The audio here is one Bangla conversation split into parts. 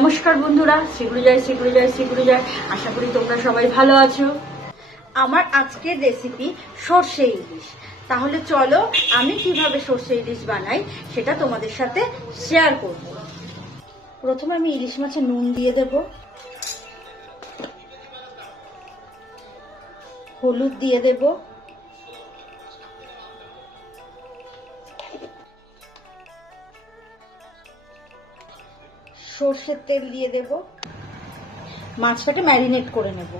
নমস্কার বন্ধুরা, শিগুড়ি যায়। আশা করি তোমরা সবাই ভালো আছো। আমার আজকের রেসিপি সর্ষে ইলিশ। তাহলে চলো আমি কিভাবে সর্ষে ইলিশ বানাই সেটা তোমাদের সাথে শেয়ার করব। প্রথমে আমি ইলিশ মাছে নুন দিয়ে দেব, হলুদ দিয়ে দেব, সর্ষের তেল দিয়ে দেব, মাছটাকে ম্যারিনেট করে নেব।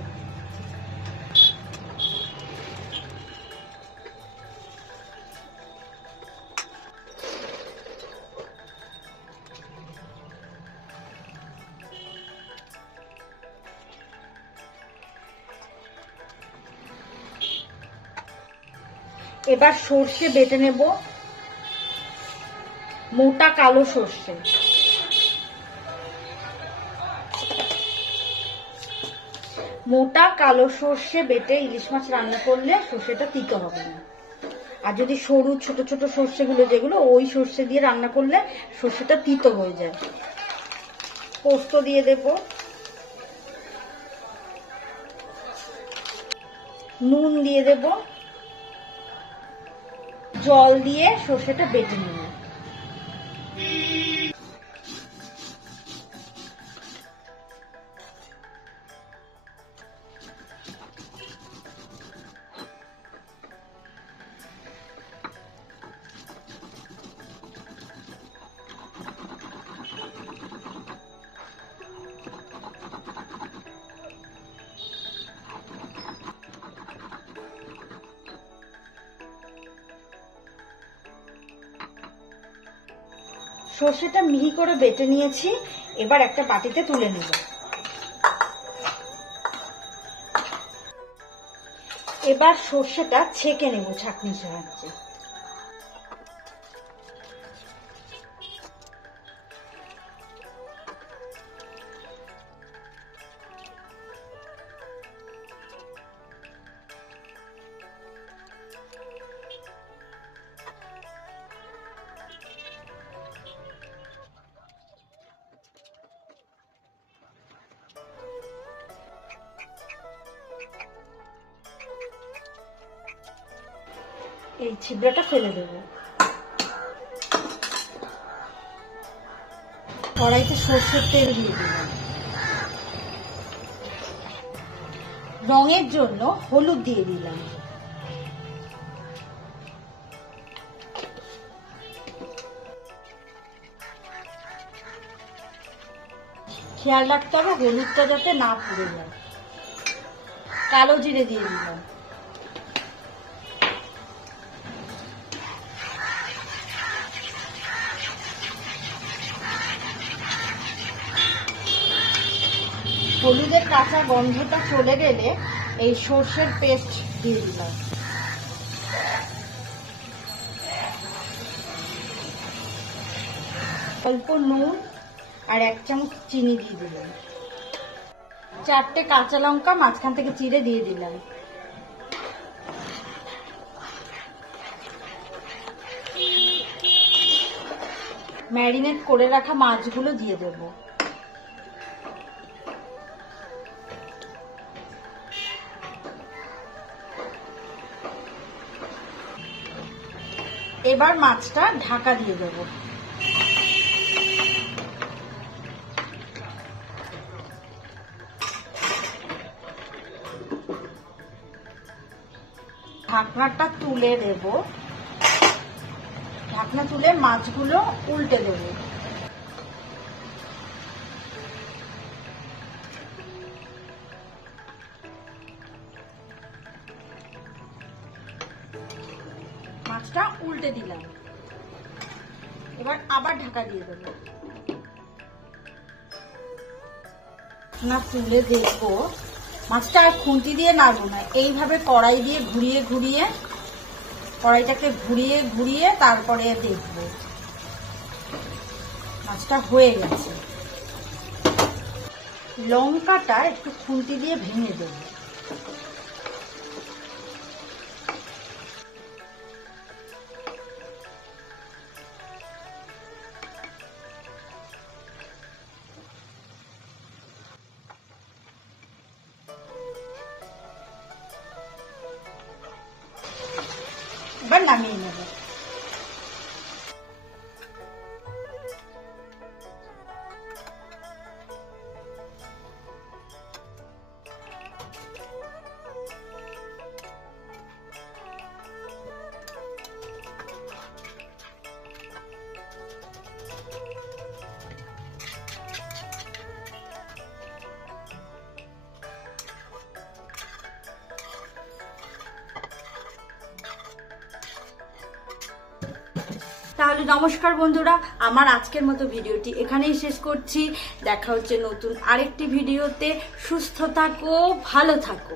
এবার সর্ষে বেটে নেব, মোটা কালো সর্ষে। মোটা কালো সর্ষে বেটে ইলিশ মাছ রান্না করলে সর্ষেটা তিতো হবে না। আর যদি সরু ছোট ছোট সর্ষেগুলো যেগুলো, ওই সর্ষে দিয়ে রান্না করলে সর্ষেটা তিতো হয়ে যায়। পোস্ত দিয়ে দেব, নুন দিয়ে দেব, জল দিয়ে সর্ষেটা বেটে নেব। সর্ষেটা মিহি করে বেটে নিয়েছি, এবার একটা বাটিতে তুলে নেব। এবার সর্ষেটা ছেঁকে নেব ছাঁকনির সাহায্যে। এই ছিবড়াটা ফেলে দেব। কড়াইতে সর্ষের তেল দিয়ে দিলাম। রঙের জন্য হলুদ দিয়ে দিলাম। খেয়াল রাখতে হবে হলুদটা যাতে না পুড়ে যায়। কালো জিরে দিয়ে দিলাম। হলুদের কাঁচা গন্ধটা চলে গেলে এই সর্ষের পেস্ট দিয়ে দিলাম। অল্প নুন আর 1 চামচ চিনি দিয়ে দিলাম। 4টে কাঁচা লঙ্কা মাঝখান থেকে চিড়ে দিয়ে দিলাম। ম্যারিনেট করে রাখা মাছগুলো দিয়ে দেবো। এবার মাছটা ঢাকা দিয়ে দেব। ঢাকনাটা তুলে দেব। ঢাকনা তুলে মাছগুলো উল্টে দেব। মাছটা উল্টে দিলাম। এবার আবার ঢাকা দিয়ে দেবো। না তুলে দেখবো মাছটা আর খুন্তি দিয়ে নাড়বো না, এইভাবে কড়াই দিয়ে ঘুরিয়ে ঘুরিয়ে কড়াইটাকে ঘুরিয়ে ঘুরিয়ে তারপরে দেখবো মাছটা হয়ে গেছে। লঙ্কাটা একটু খুন্তি দিয়ে ভেঙে দেবো। এবার নামিয়ে নেব। তাহলে নমস্কার বন্ধুরা, আমার আজকের মতো ভিডিওটি এখানেই শেষ করছি। দেখা হচ্ছে নতুন আরেকটি ভিডিওতে। সুস্থ থাকো, ভালো থাকো।